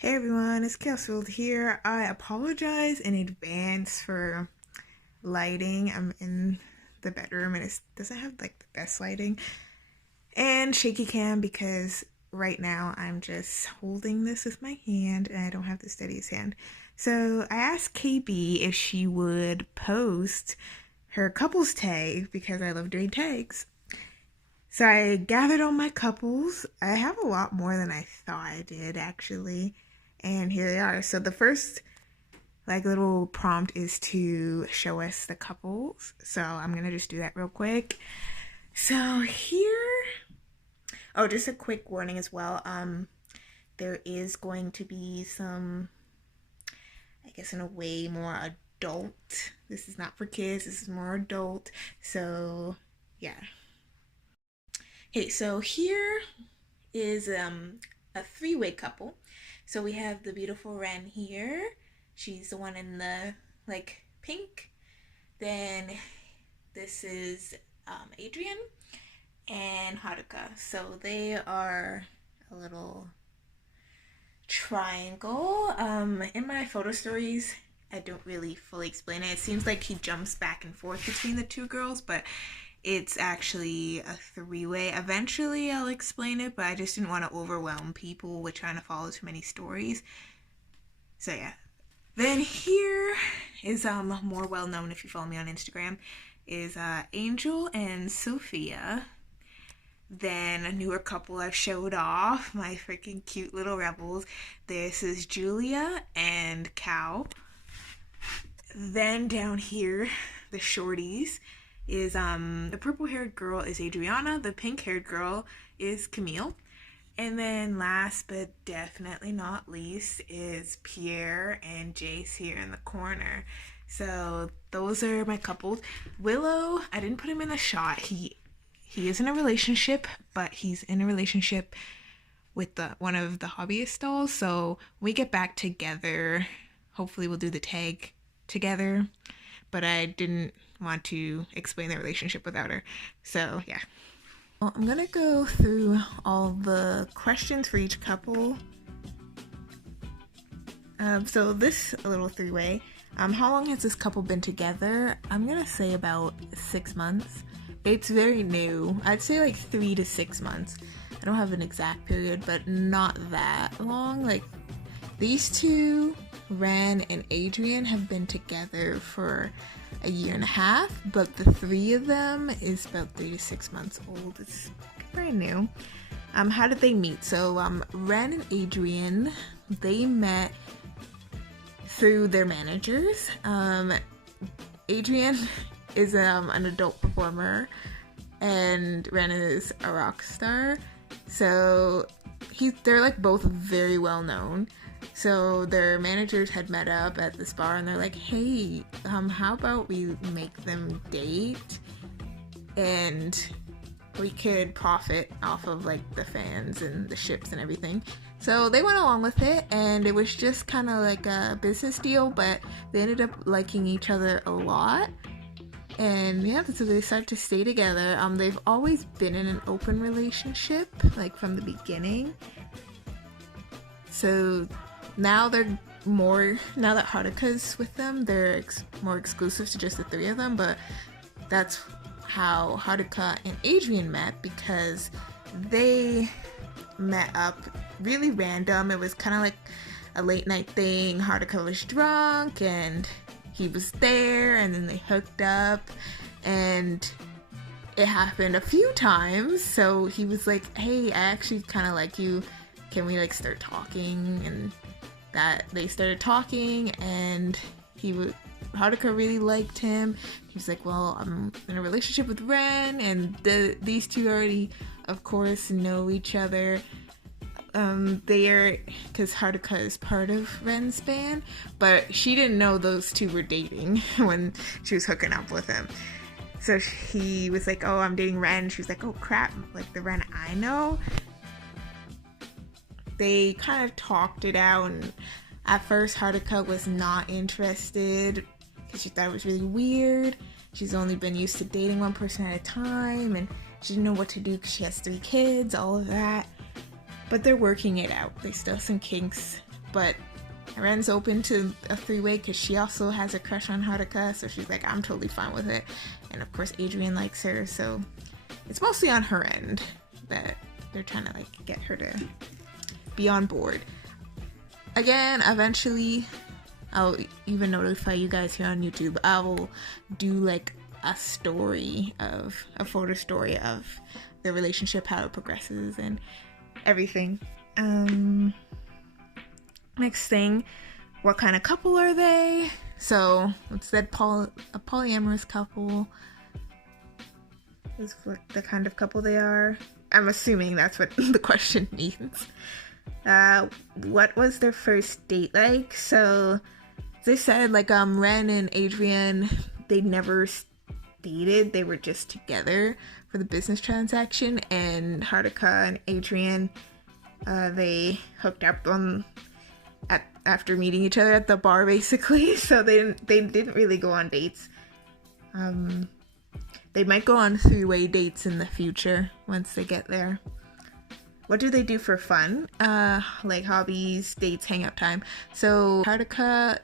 Hey everyone, it's Kelsey here. I apologize in advance for lighting. I'm in the bedroom and it doesn't have like the best lighting and shaky cam because right now I'm just holding this with my hand and I don't have the steadiest hand. So I asked KB if she would post her couples tag because I love doing tags. So I gathered all my couples. I have a lot more than I thought I did actually. And here they are. So the first like little prompt is to show us the couples. So I'm gonna just do that real quick. So here, oh, just a quick warning as well. There is going to be some, I guess in a way, more adult. This is not for kids. This is more adult. So yeah. Okay, so here is a three-way couple. So we have the beautiful Ren here. She's the one in the like pink. Then this is Adrian and Haruka. So they are a little triangle. In my photo stories, I don't really fully explain it. It seems like he jumps back and forth between the two girls, but it's actually a three-way. Eventually I'll explain it, but I just didn't want to overwhelm people with trying to follow too many stories. So yeah. Then here is more well known if you follow me on Instagram, is Angel and Sophia. Then a newer couple I've showed off, my freaking cute little rebels. This is Julia and Cal. Then down here, the shorties is the purple haired girl is Adriana, the pink haired girl is Camille, and then last but definitely not least is Pierre and Jase here in the corner. So those are my couples. Willow, I didn't put him in the shot. He is in a relationship, but he's in a relationship with one of the hobbyist dolls. So when we get back together, hopefully we'll do the tag together, but I didn't want to explain the relationship without her. So yeah. Well, I'm gonna go through all the questions for each couple. So this little three-way, how long has this couple been together? I'm gonna say about 6 months. It's very new. I'd say like 3 to 6 months. I don't have an exact period, but not that long. Like these two, Ren and Adrian, have been together for a year and a half, but the three of them is about 3 to 6 months old. It's brand new. How did they meet? So Ren and Adrian, they met through their managers. Adrian is an adult performer and Ren is a rock star. So they're like both very well known. So their managers had met up at this bar and they're like, hey, how about we make them date and we could profit off of like the fans and the ships and everything. So they went along with it and it was just kind of like a business deal, but they ended up liking each other a lot. And yeah, so they started to stay together. They've always been in an open relationship, like from the beginning. So now they're more, now that Haruka's with them, they're more exclusive to just the three of them, but that's how Haruka and Adrian met because they met up really random. It was kind of like a late night thing. Haruka was drunk and he was there and then they hooked up and it happened a few times. So he was like, hey, I actually kind of like you. Can we like start talking? And that they started talking and Haruka really liked him. He was like, well, I'm in a relationship with Ren and these two already of course know each other. Because Haruka is part of Ren's band, but she didn't know those two were dating when she was hooking up with him. So he was like, oh, I'm dating Ren. She was like, oh crap, like the Ren I know. They kind of talked it out, and at first Haruka was not interested because she thought it was really weird. She's only been used to dating one person at a time and she didn't know what to do because she has 3 kids, all of that. But they're working it out. They still have some kinks but Ren's open to a three-way because she also has a crush on Haruka, so she's like, I'm totally fine with it. And of course Adrian likes her, so it's mostly on her end that they're trying to like get her to be on board. Again, eventually I'll even notify you guys here on YouTube. I will do like a photo story of the relationship, how it progresses and everything. Next thing, what kind of couple are they? So it said a polyamorous couple is what the kind of couple they are. I'm assuming that's what the question means. What was their first date like? So they said like Ren and Adrian, they never dated, they were just together for the business transaction, and Haruka and Adrian, they hooked up after meeting each other at the bar basically, so they didn't really go on dates. They might go on three-way dates in the future once they get there. What do they do for fun? Like hobbies, dates, hangout time. So Haruka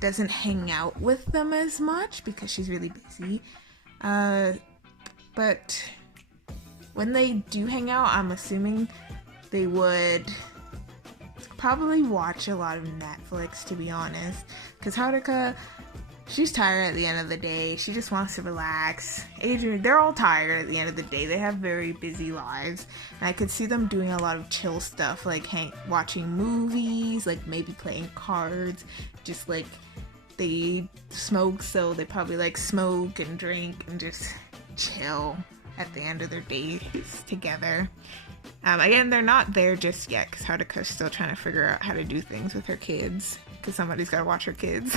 doesn't hang out with them as much because she's really busy. But when they do hang out, I'm assuming they would probably watch a lot of Netflix, to be honest. Because Haruka, she's tired at the end of the day. She just wants to relax. Adrian, they're all tired at the end of the day. They have very busy lives. And I could see them doing a lot of chill stuff, like watching movies, like maybe playing cards. Just like they smoke, so they probably like smoke and drink and just chill at the end of their days together. Again, they're not there just yet because Haruka's still trying to figure out how to do things with her kids, because somebody's got to watch her kids.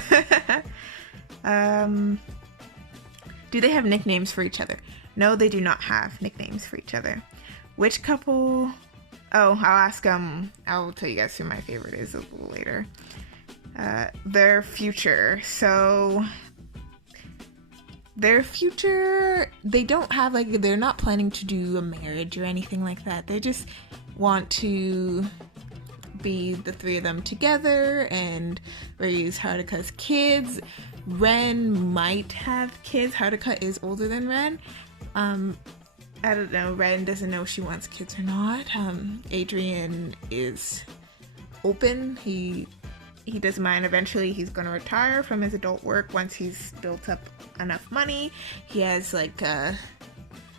Do they have nicknames for each other? No, they do not have nicknames for each other. Which couple? Oh, I'll ask I'll tell you guys who my favorite is a little later. Their future. So their future, they don't have like, they're not planning to do a marriage or anything like that. They just want to be the three of them together and raise Haruka's kids. Ren might have kids. Haruka is older than Ren. I don't know. Ren doesn't know if she wants kids or not. Adrian is open. He doesn't mind. Eventually he's going to retire from his adult work once he's built up enough money. He has like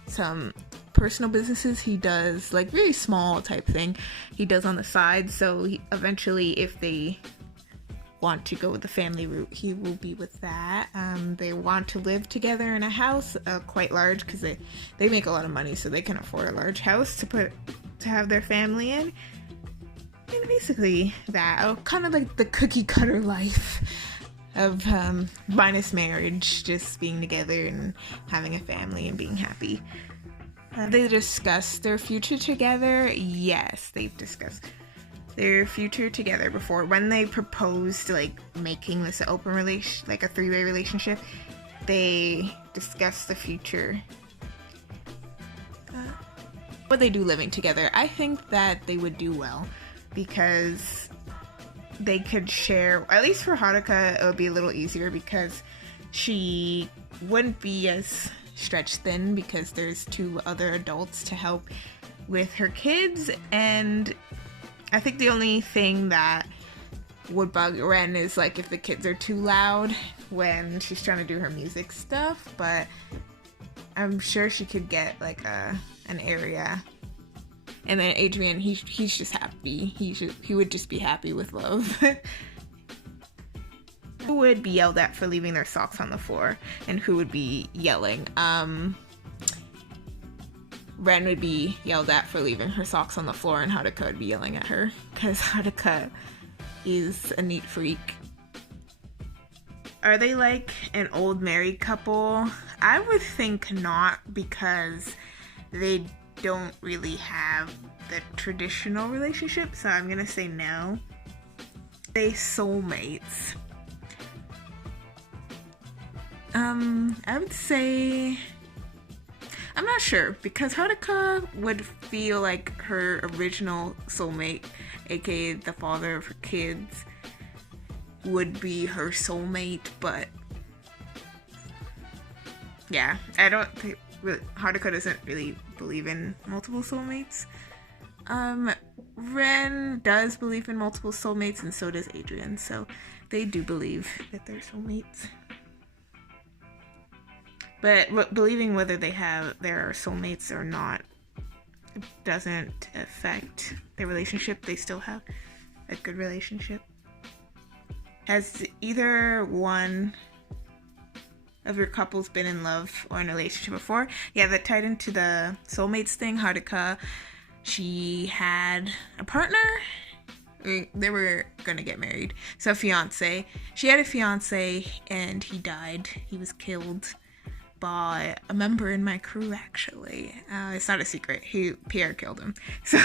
some personal businesses he does, like very small type thing he does on the side. So eventually, if they want to go with the family route, he will be with that. They want to live together in a house quite large because they make a lot of money, so they can afford a large house to have their family in. And basically that, kind of like the cookie cutter life of minus marriage, just being together and having a family and being happy. They discussed their future together. Yes, they've discussed their future together before. When they proposed like making this an open relation, like a three-way relationship, they discussed the future. What they do living together, I think that they would do well because they could share, at least for Haruka it would be a little easier because she wouldn't be as stretched thin because there's two other adults to help with her kids. And I think the only thing that would bug Ren is like if the kids are too loud when she's trying to do her music stuff, but I'm sure she could get like an area. And then Adrian, he's just happy. He would just be happy with love. Who would be yelled at for leaving their socks on the floor, and who would be yelling? Ren would be yelled at for leaving her socks on the floor, and Haruka would be yelling at her because Haruka is a neat freak. Are they like an old married couple? I would think not, because they don't really have the traditional relationship, so I'm gonna say no. They soulmates. I would say, I'm not sure, because Haruka would feel like her original soulmate aka the father of her kids, would be her soulmate. But yeah, I don't think Haruka doesn't really believe in multiple soulmates. Ren does believe in multiple soulmates, and so does Adrian, so they do believe that they're soulmates. But believing whether they are soulmates or not doesn't affect their relationship. They still have a good relationship. Has either one of your couples been in love or in a relationship before? Yeah, that tied into the soulmates thing. Haruka, she had a partner. They were gonna get married. So a fiance. She had a fiance and he died. He was killed by a member in my crew, actually. It's not a secret. Pierre killed him. So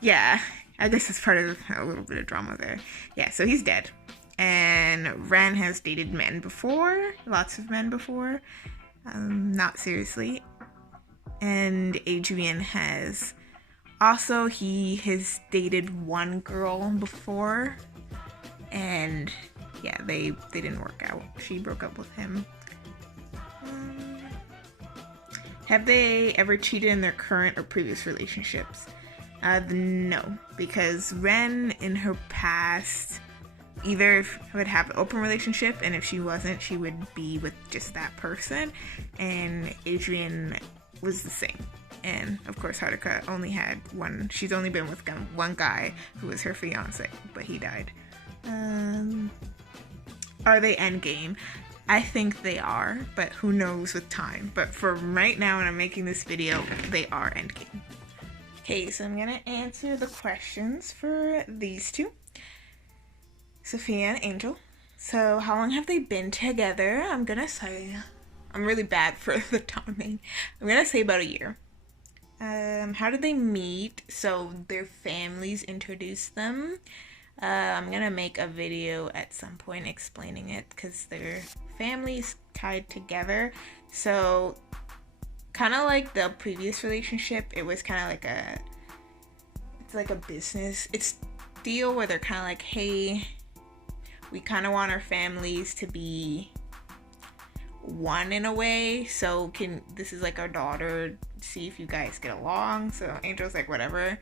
yeah, I guess it's part of a little bit of drama there. Yeah, so he's dead. And Ren has dated men before, lots of men before, not seriously. And Adrian has also, he has dated one girl before, and yeah, they didn't work out. She broke up with him. Have they ever cheated in their current or previous relationships? No, because Ren in her past either would have an open relationship, and if she wasn't, she would be with just that person, and Adrian was the same. And of course Haruka only had one. She's only been with one guy who was her fiance, but he died. Are they endgame? I think they are, but who knows with time. But for right now, when I'm making this video, they are endgame. Okay, so I'm gonna answer the questions for these two, Sophia and Angel. So how long have they been together? I'm gonna say, I'm really bad for the timing. I'm gonna say about a year. How did they meet? So their families introduced them. I'm gonna make a video at some point explaining it because their families tied together. So kind of like the previous relationship, it was kind of like it's like a business. It's deal where they're kind of like, hey, we kind of want our families to be one in a way, so this is like our daughter, see if you guys get along. So Angel's like, whatever.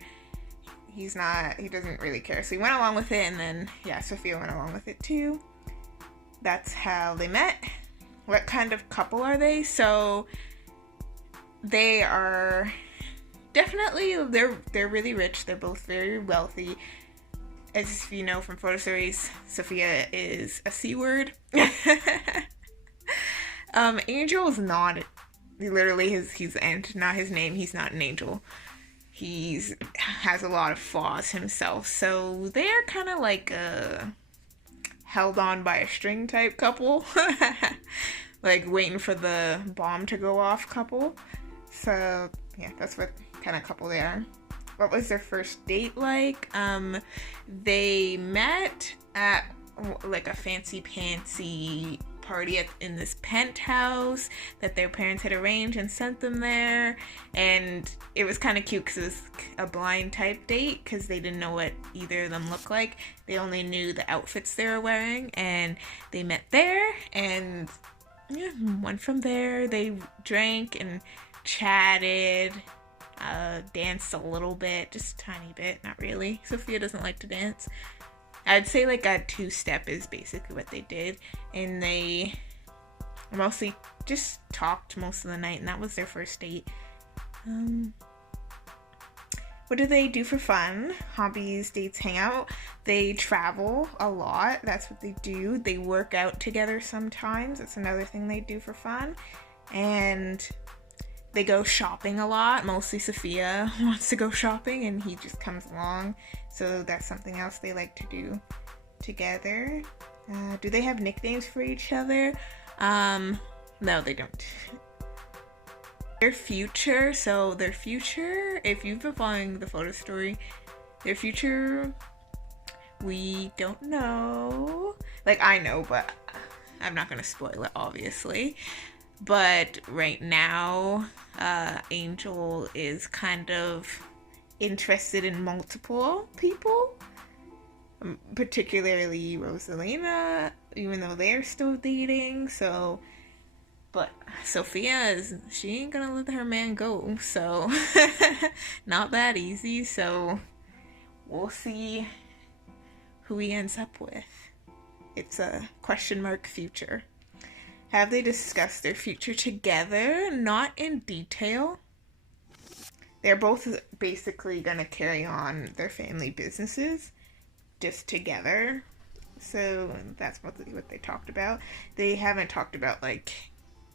He doesn't really care. So he went along with it, and then yeah, Sophia went along with it too. That's how they met. What kind of couple are they? So they are definitely, they're really rich. They're both very wealthy. As you know from photo series, Sophia is a C word. Angel is not, literally he's not his name. He's not an angel. Has a lot of flaws himself. So they're kind of like a held on by a string type couple. Like waiting for the bomb to go off couple. So yeah, that's what kind of couple they are. What was their first date like? They met at like a fancy pantsy party in this penthouse that their parents had arranged and sent them there, and it was kind of cute because it was a blind type date because they didn't know what either of them looked like. They only knew the outfits they were wearing, and they met there, and yeah, went from there. They drank and chatted, danced a little bit, just a tiny bit, not really. Sophia doesn't like to dance. I'd say like a two-step is basically what they did, and they mostly just talked most of the night, and that was their first date. What do they do for fun? Hobbies, dates, hang out. They travel a lot. That's what they do. They work out together sometimes. That's another thing they do for fun. And they go shopping a lot. Mostly Sophia wants to go shopping, and he just comes along. So that's something else they like to do together. Do they have nicknames for each other? No, they don't. Their future, if you've been following the photo story, their future, we don't know. Like, I know, but I'm not gonna spoil it, obviously. But right now, Angel is kind of interested in multiple people, particularly Rosalina, even though they're still dating. So, but Sophia she ain't gonna let her man go, so not that easy. So we'll see who he ends up with. It's a question mark future. Have they discussed their future together? Not in detail. They're both basically gonna carry on their family businesses just together. So that's what they talked about. They haven't talked about like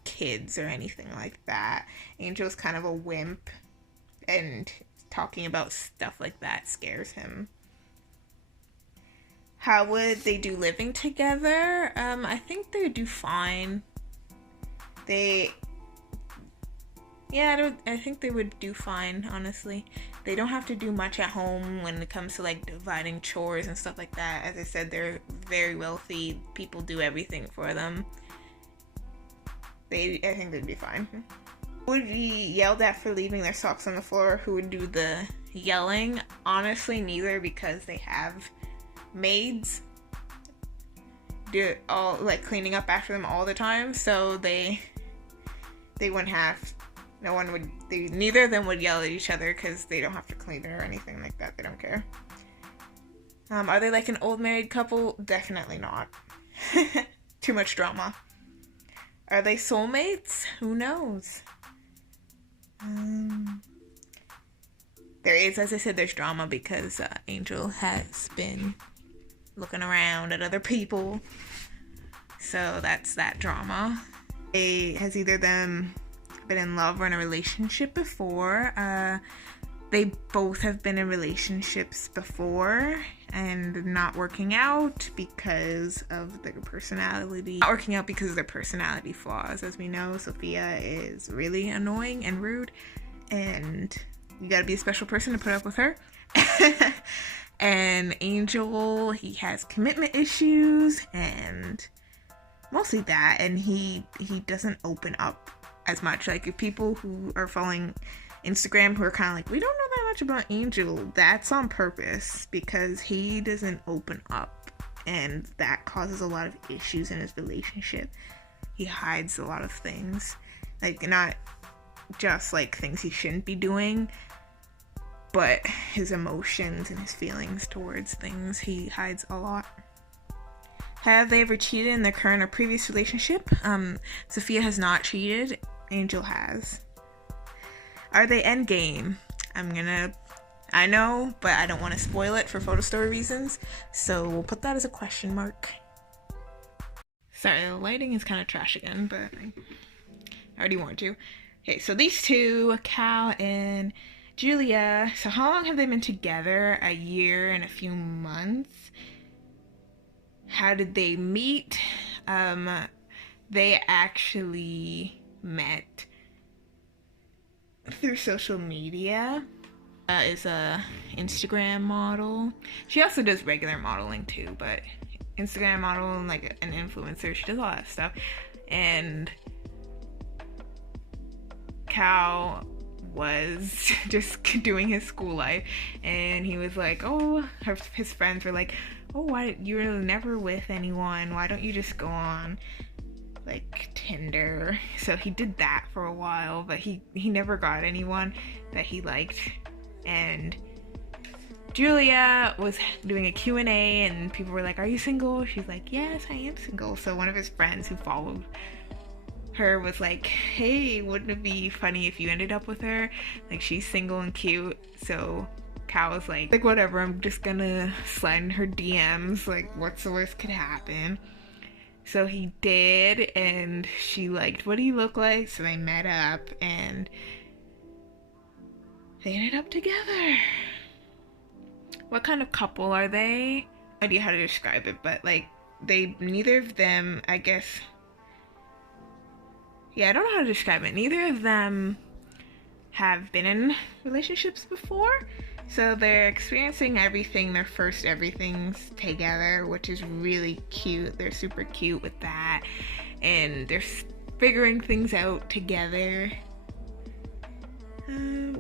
kids or anything like that. Angel's kind of a wimp, and talking about stuff like that scares him. How would they do living together? I think they would do fine. I think they would do fine, honestly. They don't have to do much at home when it comes to like dividing chores and stuff like that. As I said, they're very wealthy. People do everything for them. I think they'd be fine. Who would be yelled at for leaving their socks on the floor? Who would do the yelling? Honestly, neither, because they have maids do all like cleaning up after them all the time, so they wouldn't have, neither of them would yell at each other because they don't have to clean it or anything like that. They don't care. Are they like an old married couple? Definitely not. Too much drama. Are they soulmates? Who knows? There is, as I said, there's drama because Angel has been looking around at other people. So that's that drama. Has either of them been in love or in a relationship before? They both have been in relationships before and not working out because of their personality. Not working out because of their personality flaws. As we know, Sophia is really annoying and rude, and you gotta be a special person to put up with her. And Angel, he has commitment issues and mostly that, and he doesn't open up as much. Like, if people who are following Instagram who are kind of like, we don't know that much about Angel, that's on purpose, because he doesn't open up, and that causes a lot of issues in his relationship. He hides a lot of things, like not just like things he shouldn't be doing, but his emotions and his feelings towards things he hides a lot. Have they ever cheated in their current or previous relationship? Sophia has not cheated. Angel has. Are they endgame? I know, but I don't want to spoil it for photo story reasons, so we'll put that as a question mark. Sorry, the lighting is kind of trash again, but I already warned you. Okay, so these two, Cal and Julia, so how long have they been together? A year and a few months. How did they meet? They actually met through social media. Is a Instagram model. She also does regular modeling too, but Instagram model and like an influencer. She does a lot of stuff. And Cal was just doing his school life, and he was like, his friends were like, why you're never with anyone, why don't you just go on like Tinder? So he did that for a while, but he never got anyone that he liked. And Julia was doing a Q&A, and people were like, are you single? She's like, yes, I am single. So one of his friends who followed her was like, hey, wouldn't it be funny if you ended up with her? Like, she's single and cute. So Cal was like, whatever, I'm just gonna slide in her DMs, like, what's the worst could happen? So he did, and she liked what he looked like, so they met up, and they ended up together. What kind of couple are they? No idea how to describe it, but like, neither of them, I guess, I don't know how to describe it. Neither of them have been in relationships before, so they're experiencing everything, their first everythings together, which is really cute. They're super cute with that, and they're figuring things out together.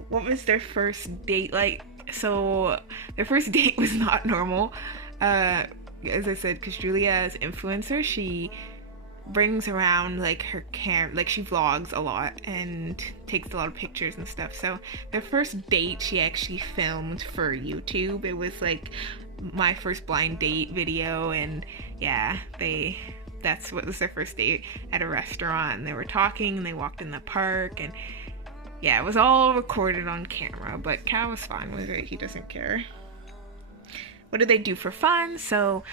What was their first date like? So their first date was not normal. As I said, because Julia is influencer, she brings around like her like she vlogs a lot and takes a lot of pictures and stuff. So their first date she actually filmed for YouTube. It was like my first blind date video, and yeah, that's what was their first date, at a restaurant, and they were talking and they walked in the park, and yeah, it was all recorded on camera, but Cal was fine with it. He doesn't care. What do they do for fun? So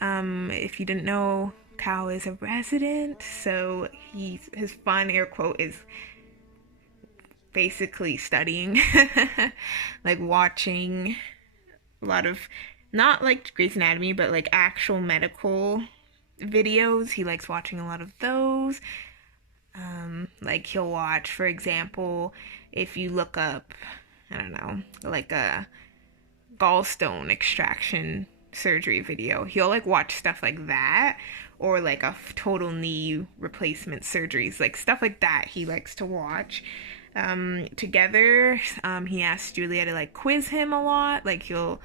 if you didn't know, Cal is a resident, so his fun, air quote, is basically studying. Like watching a lot of, not like Grey's Anatomy, but like actual medical videos. He likes watching a lot of those. Like he'll watch, for example, if you look up, I don't know, like a gallstone extraction surgery video, he'll like watch stuff like that, or like a total knee replacement surgeries, like stuff like that he likes to watch. Together, he asks Julia to like quiz him a lot. Like he'll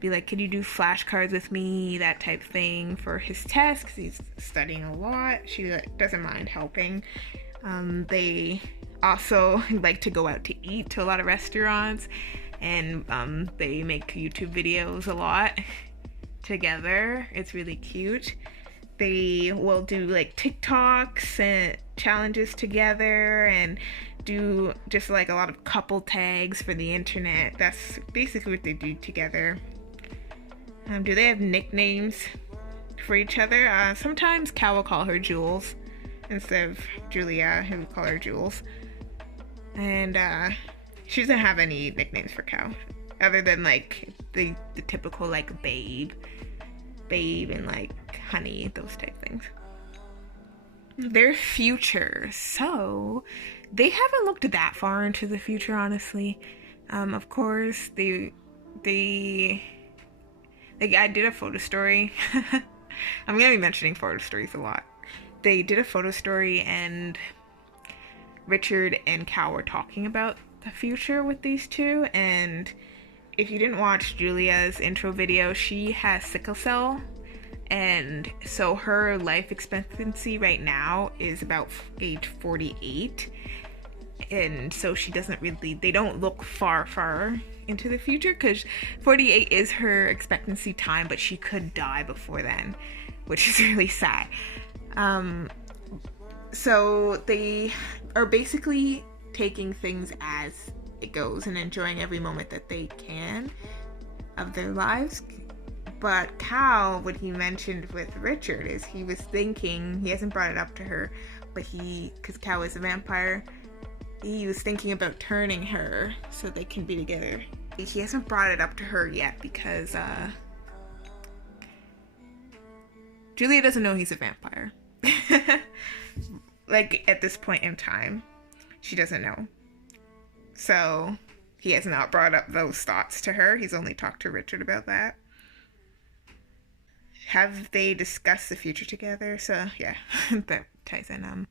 be like, could you do flashcards with me, that type thing, for his test, because he's studying a lot. She doesn't mind helping. They also like to go out to eat to a lot of restaurants, and they make YouTube videos a lot together. It's really cute. They will do like TikToks and challenges together, and do just like a lot of couple tags for the internet. That's basically what they do together. Do they have nicknames for each other? Sometimes Cal will call her Jules instead of Julia, who would call her Jules. And she doesn't have any nicknames for Cal, other than like the typical like babe, and like honey, those type things. Their future. So they haven't looked that far into the future, honestly. Of course, they like, I did a photo story. I'm gonna be mentioning photo stories a lot. They did a photo story, and Richard and Cal were talking about the future with these two. And if you didn't watch Julia's intro video, she has sickle cell, and so her life expectancy right now is about age 48. And so she doesn't really, they don't look far into the future, because 48 is her expectancy time, but she could die before then, which is really sad. So they are basically taking things as it goes and enjoying every moment that they can of their lives. But Cal, what he mentioned with Richard is he was thinking, he hasn't brought it up to her, but because Cal is a vampire, he was thinking about turning her so they can be together. He hasn't brought it up to her yet because Julia doesn't know he's a vampire. Like, at this point in time, she doesn't know. So he has not brought up those thoughts to her. He's only talked to Richard about that. Have they discussed the future together? So yeah, that ties in.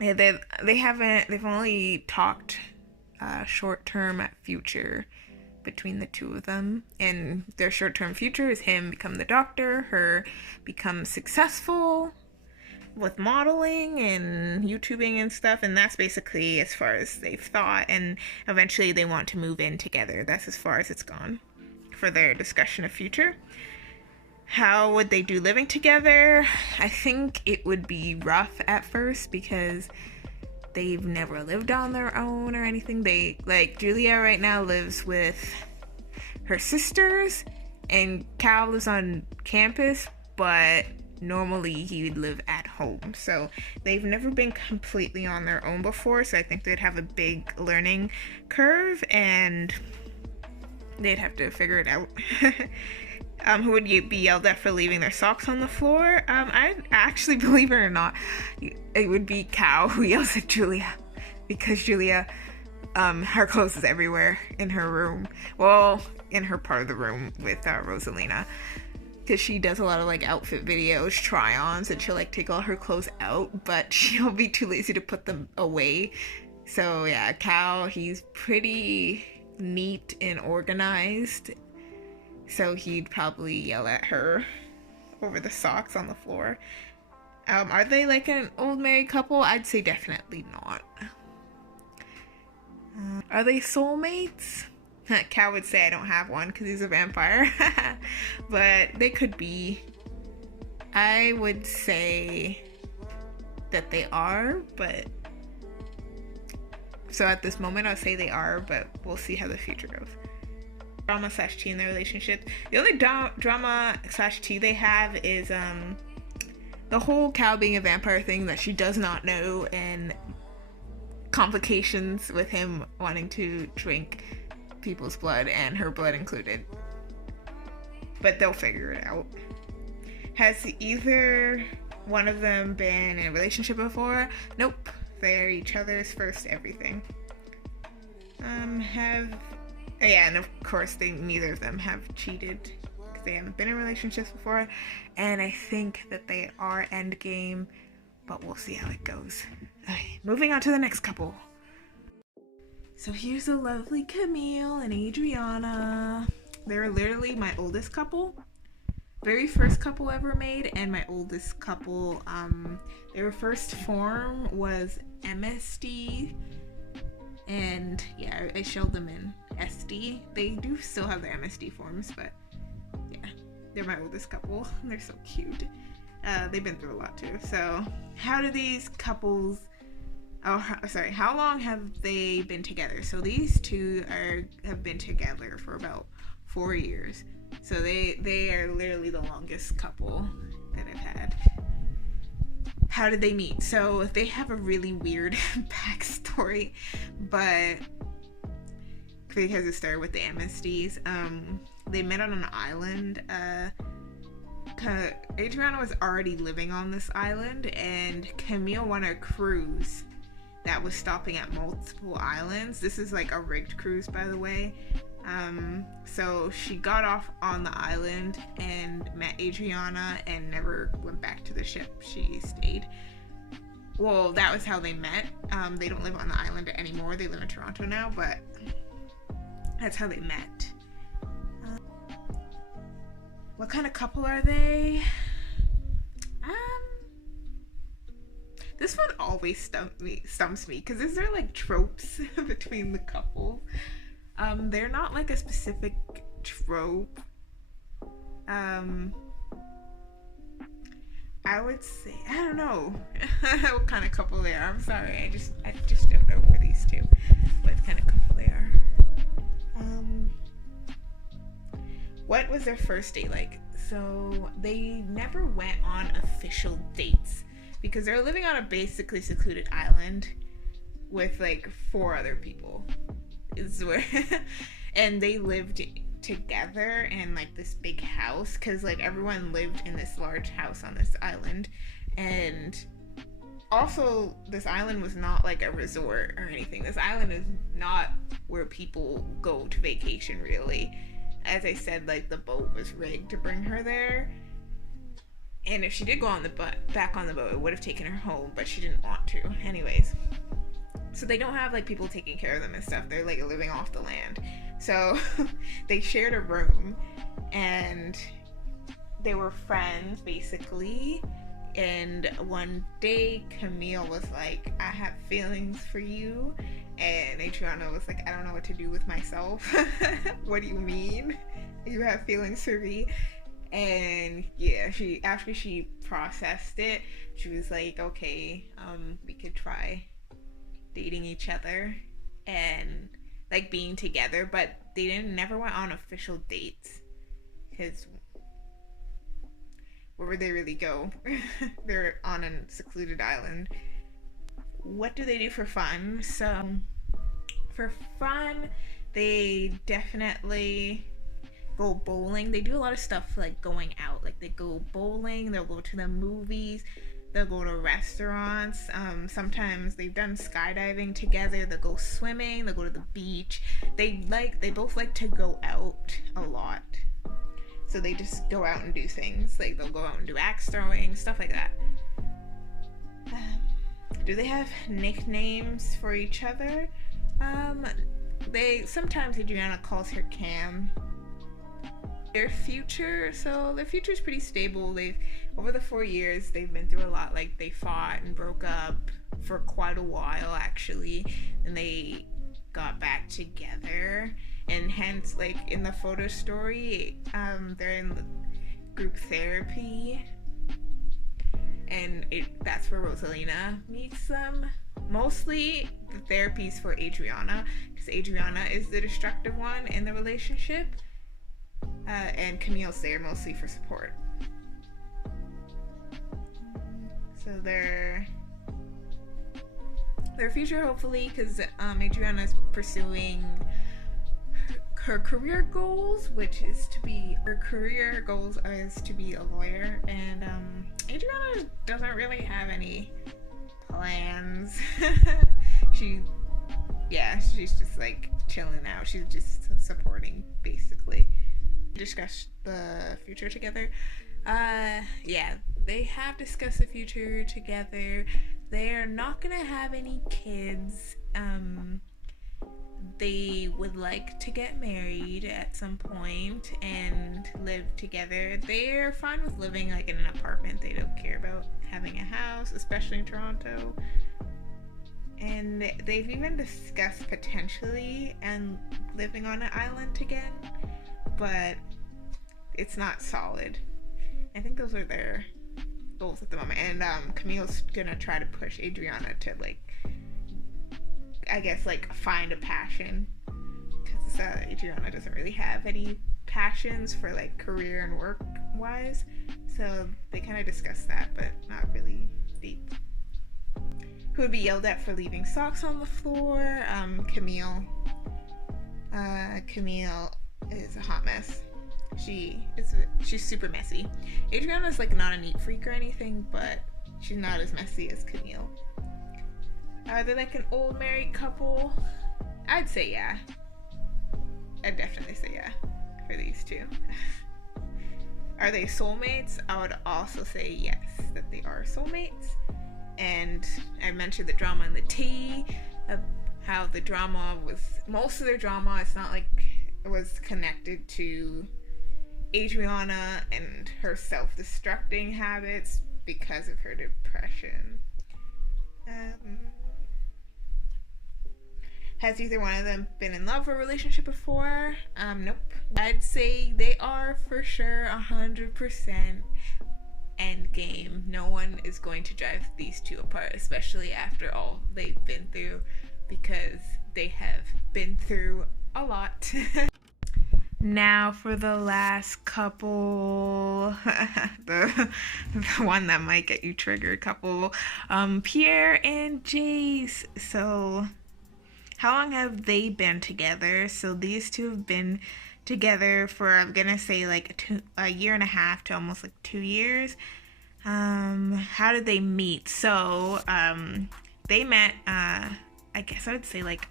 Yeah, they've only talked short-term future between the two of them, and their short-term future is him become the doctor, her become successful with modeling and YouTubing and stuff, and that's basically as far as they've thought, and eventually they want to move in together. That's as far as it's gone for their discussion of future. How would they do living together? I think it would be rough at first because they've never lived on their own or anything. Julia right now lives with her sisters, and Cal lives on campus, but normally he would live at home. So they've never been completely on their own before, so I think they'd have a big learning curve, and they'd have to figure it out. Who would be yelled at for leaving their socks on the floor? I actually, believe it or not, it would be Cal who yells at Julia, because Julia, her clothes is everywhere in her room. Well, in her part of the room with Rosalina, because she does a lot of like outfit videos, try-ons, and she'll like take all her clothes out, but she'll be too lazy to put them away. So yeah, Cal, he's pretty neat and organized, so he'd probably yell at her over the socks on the floor. Are they like an old married couple? I'd say definitely not. Are they soulmates? Cal would say I don't have one because he's a vampire. But they could be. I would say that they are, but so at this moment I'll say they are, but we'll see how the future goes. Drama / tea in their relationship. The only drama / tea they have is the whole Cal being a vampire thing that she does not know, and complications with him wanting to drink people's blood, and her blood included. But they'll figure it out. Has either one of them been in a relationship before? Nope. They're each other's first everything. And of course neither of them have cheated because they haven't been in relationships before. And I think that they are endgame, but we'll see how it goes. Okay, moving on to the next couple. So here's the lovely Camille and Adriana. They're literally my oldest couple. Very first couple ever made, and my oldest couple. Their first form was MSD, and yeah, I showed them in SD. They do still have their MSD forms, but yeah, they're my oldest couple. They're so cute. They've been through a lot too. So how do these couples, how long have they been together? So these two have been together for about 4 years. So they are literally the longest couple that I've had. How did they meet? So they have a really weird backstory, but because it started with the MSDs, they met on an island. Adriana was already living on this island, and Camille won a cruise that was stopping at multiple islands. This is like a rigged cruise, by the way. So she got off on the island and met Adriana and never went back to the ship. She stayed. Well, that was how they met. They don't live on the island anymore. They live in Toronto now, but that's how they met. What kind of couple are they? This one always stumps me because is there like tropes between the couples? They're not like a specific trope. I would say, I don't know what kind of couple they are. I'm sorry, I just don't know for these two what kind of couple they are. What was their first date like? So they never went on official dates because they're living on a basically secluded island with like 4 other people. Is where and they lived together in like this big house because like everyone lived in this large house on this island. And also this island was not like a resort or anything. This island is not where people go to vacation, really. As I said, like the boat was rigged to bring her there, and if she did go on the back on the boat, it would have taken her home, but she didn't want to anyways. So they don't have like people taking care of them and stuff. They're like living off the land. So they shared a room and they were friends basically. And one day Camille was like, I have feelings for you. And Adriana was like, I don't know what to do with myself. What do you mean? You have feelings for me? And yeah, after she processed it, she was like, okay, we could try dating each other and like being together, but they never went on official dates because where would they really go? They're on a secluded island. What do they do for fun? So for fun, they definitely go bowling. They do a lot of stuff like going out. Like they go bowling, they'll go to the movies, they'll go to restaurants. Sometimes they've done skydiving together. They'll go swimming. They'll go to the beach. They both like to go out a lot. So they just go out and do things. Like they'll go out and do axe throwing, stuff like that. Do they have nicknames for each other? sometimes Adriana calls her Cam. Their future is pretty stable. Over the 4 years, they've been through a lot. Like, they fought and broke up for quite a while, actually, and they got back together. And hence, like, in the photo story, they're in group therapy, and that's where Rosalina meets them. Mostly the therapy's for Adriana, because Adriana is the destructive one in the relationship, and Camille's there mostly for support. So their future, hopefully, because Adriana's pursuing her career goals, her career goals is to be a lawyer, and Adriana doesn't really have any plans. she's just like chilling out. She's just supporting, basically. Discuss the future together. They have discussed the future together. They're not gonna have any kids. They would like to get married at some point and live together. They're fine with living like in an apartment. They don't care about having a house, especially in Toronto. And they've even discussed potentially and living on an island again, but it's not solid. I think those are their goals at the moment. And Camille's gonna try to push Adriana to find a passion, because Adriana doesn't really have any passions for like career and work wise, so they kind of discuss that, but not really deep. Who would be yelled at for leaving socks on the floor? Camille. Camille is a hot mess. She's super messy. Adriana's like not a neat freak or anything, but she's not as messy as Camille. Are they like an old married couple? I'd say yeah. I'd definitely say yeah for these two. Are they soulmates? I would also say yes, that they are soulmates. And I mentioned the drama in the tea, how the drama was, most of their drama, it's not like it was connected to Adriana and her self-destructing habits because of her depression. Has either one of them been in love or relationship before? Nope. I'd say they are for sure 100% endgame. No one is going to drive these two apart, especially after all they've been through, because they have been through a lot. Now for the last couple, the one that might get you triggered couple, Pierre and Jase. So how long have they been together? So these two have been together for, I'm gonna say like a year and a half to almost like 2 years. How did they meet? So they met, I guess I would say like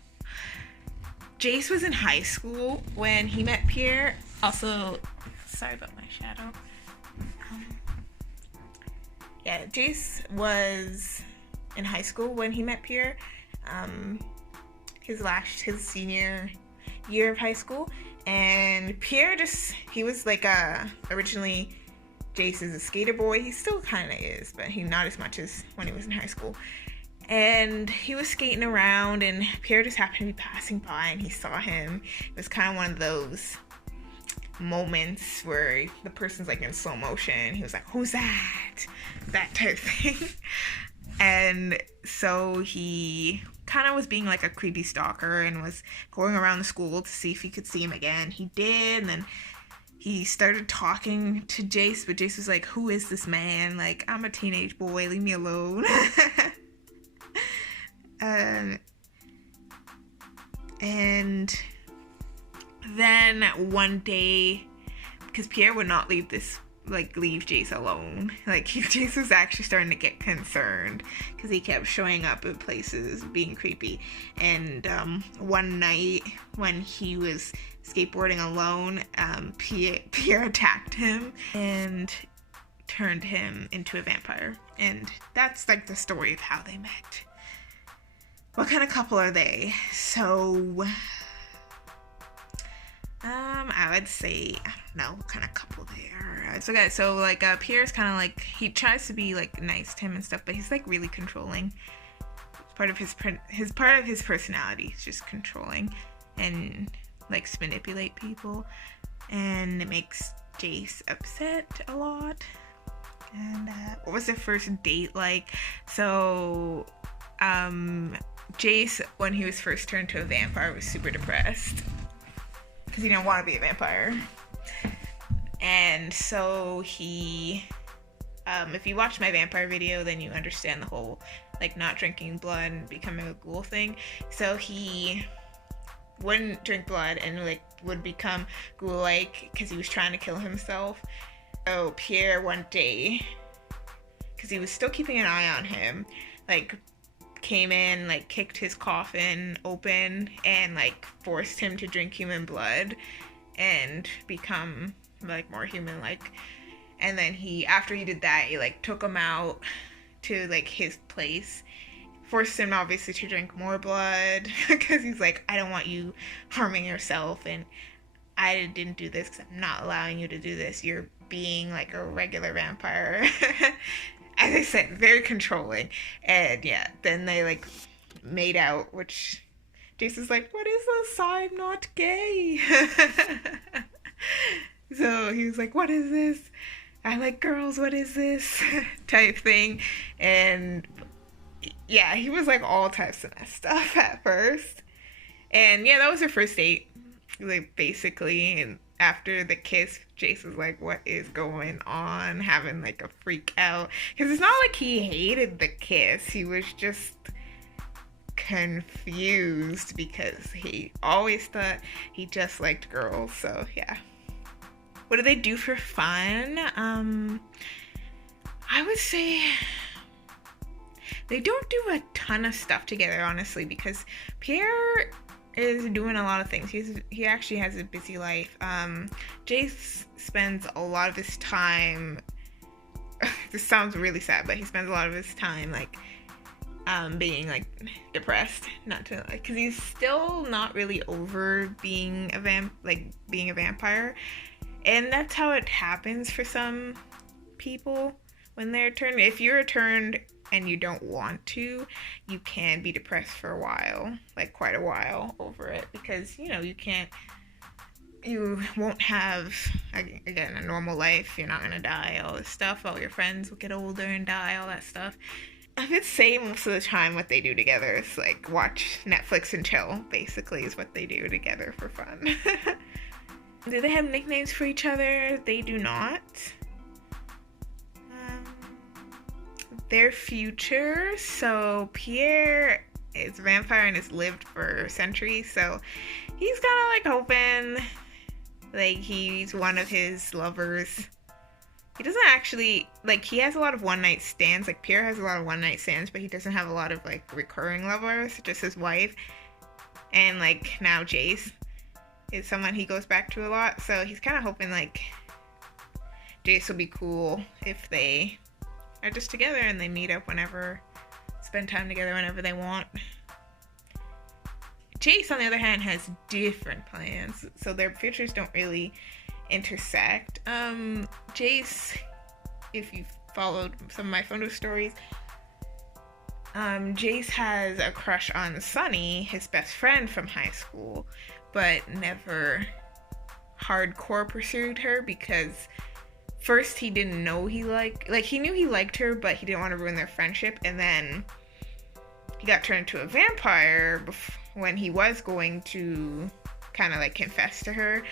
Jase was in high school when he met Pierre. Also, sorry about my shadow. Jase was in high school when he met Pierre. His senior year of high school, and Pierre he was like originally Jase is a skater boy. He still kind of is, but he not as much as when he was in high school. And he was skating around, and Pierre just happened to be passing by, and he saw him. It was kind of one of those moments where the person's like in slow motion. He was like, "Who's that?" That type of thing. And so he kind of was being like a creepy stalker and was going around the school to see if he could see him again. He did, and then he started talking to Jase, but Jase was like, "Who is this man? Like, I'm a teenage boy, leave me alone." And then one day, because Pierre would not leave Jase alone. Like, Jase was actually starting to get concerned because he kept showing up at places being creepy. And one night when he was skateboarding alone, Pierre attacked him and turned him into a vampire. And that's like the story of how they met. What kind of couple are they? So I would say, I don't know what kind of couple they are. It's okay. So like, Pierre's kind of like, he tries to be like nice to him and stuff, but he's like really controlling. It's part of his personality. He's just controlling and likes to manipulate people, and it makes Jase upset a lot. And what was their first date like? So, Jase, when he was first turned to a vampire, was super depressed because he didn't want to be a vampire. And so he, if you watch my vampire video, then you understand the whole like not drinking blood and becoming a ghoul thing. So he wouldn't drink blood and like would become ghoul-like because he was trying to kill himself. So Pierre one day, because he was still keeping an eye on him, like came in, like kicked his coffin open and like forced him to drink human blood and become like more human-like. And then after he did that, he like took him out to like his place, forced him obviously to drink more blood because he's like, I don't want you harming yourself, and I didn't do this because I'm not allowing you to do this. You're being like a regular vampire. As I said, very controlling. And yeah, then they like made out, which Jason's like, what is this? I'm not gay. So he was like, what is this? I like girls, what is this? Type thing. And yeah, he was like all types of messed up at first. And yeah, that was their first date, like basically. And after the kiss, Jase was like, what is going on? Having like a freak out. Because it's not like he hated the kiss. He was just confused because he always thought he just liked girls. So yeah. What do they do for fun? I would say they don't do a ton of stuff together, honestly, because Pierre is doing a lot of things. He actually has a busy life. Jase spends a lot of his time, this sounds really sad, but he spends a lot of his time like being like depressed, not to like, because he's still not really over being a vampire. And that's how it happens for some people when they're turned. If you're turned and you don't want to, you can be depressed for a while, like quite a while over it, because you won't have, again, a normal life. You're not gonna die, all this stuff. All your friends will get older and die, all that stuff. I would say most of the time what they do together is like watch Netflix and chill, basically, is what they do together for fun. Do they have nicknames for each other? They do not. Their future. So Pierre is a vampire and has lived for centuries. So he's kind of like hoping like he's one of his lovers. He doesn't actually, like, he has a lot of one-night stands. Like, Pierre has a lot of one-night stands, but he doesn't have a lot of, like, recurring lovers. Just his wife. And, like, now Jase is someone he goes back to a lot. So he's kind of hoping, like, Jase will be cool if they are just together and they meet up whenever, spend time together whenever they want. Jase, on the other hand, has different plans. So their futures don't really intersect. Jase, if you've followed some of my photo stories, Jase has a crush on Sunny, his best friend from high school, but never hardcore pursued her because first he didn't know he knew he liked her, but he didn't want to ruin their friendship. And then he got turned into a vampire when he was going to kind of like confess to her.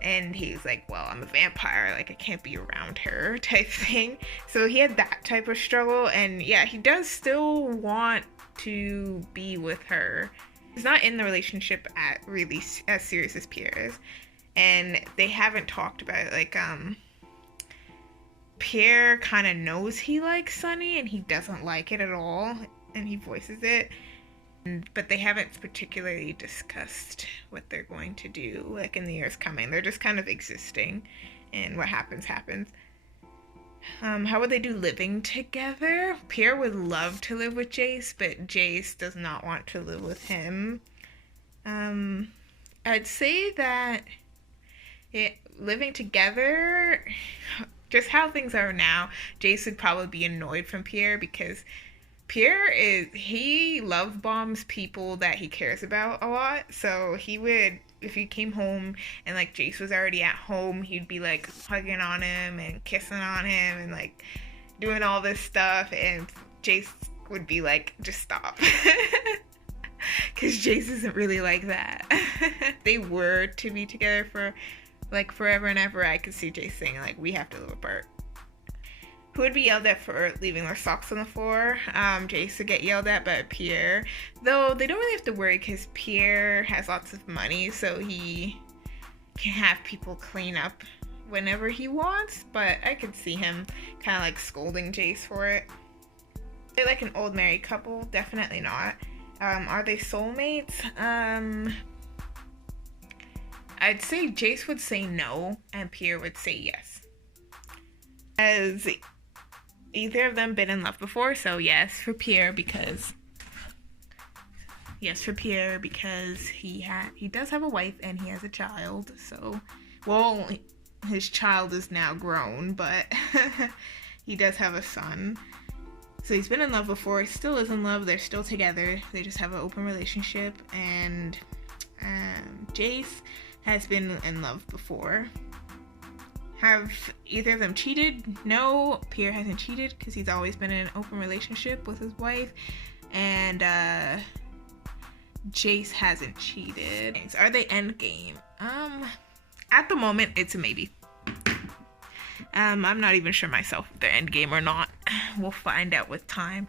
And he was like, well, I'm a vampire, like I can't be around her type thing. So he had that type of struggle. And yeah, he does still want to be with her. He's not in the relationship really as serious as Pierre is. And they haven't talked about it. Like, Pierre kind of knows he likes Sunny and he doesn't like it at all. And he voices it. But they haven't particularly discussed what they're going to do, like, in the years coming. They're just kind of existing, and what happens, happens. How would they do living together? Pierre would love to live with Jase, but Jase does not want to live with him. I'd say that Yeah, living together, just how things are now, Jase would probably be annoyed from Pierre because he love bombs people that he cares about a lot. So he would, if he came home and like Jase was already at home, he'd be like hugging on him and kissing on him and like doing all this stuff. And Jase would be like, just stop. Because Jase isn't really like that. They were to be together for like forever and ever. I could see Jase saying like, we have to live apart. Who would be yelled at for leaving their socks on the floor? Jase would get yelled at by Pierre. Though they don't really have to worry because Pierre has lots of money, so he can have people clean up whenever he wants. But I could see him kind of like scolding Jase for it. They're like an old married couple? Definitely not. Are they soulmates? I'd say Jase would say no and Pierre would say yes. Has either of them been in love before? So yes for Pierre because he does have a wife and he has a child. So, well, his child is now grown, but he does have a son. So he's been in love before. He still is in love. They're still together. They just have an open relationship. And Jase has been in love before. Have either of them cheated? No, Pierre hasn't cheated because he's always been in an open relationship with his wife. And Jase hasn't cheated. Are they endgame? At the moment, it's a maybe. I'm not even sure myself if they're endgame or not. We'll find out with time.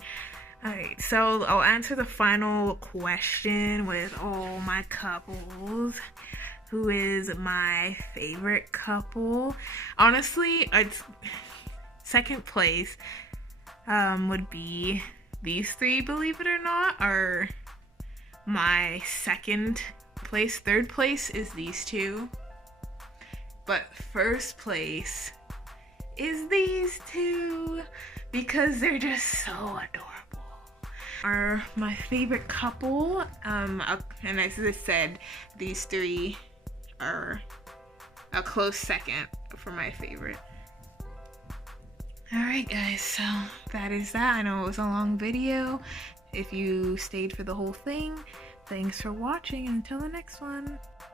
Alright, so I'll answer the final question with all my couples. Who is my favorite couple? Honestly, second place would be these three, believe it or not, are my second place. Third place is these two. But first place is these two because they're just so adorable. Are my favorite couple. And as I said, these three are a close second for my favorite. Alright guys, so that is that. I know it was a long video. If you stayed for the whole thing, thanks for watching and until the next one.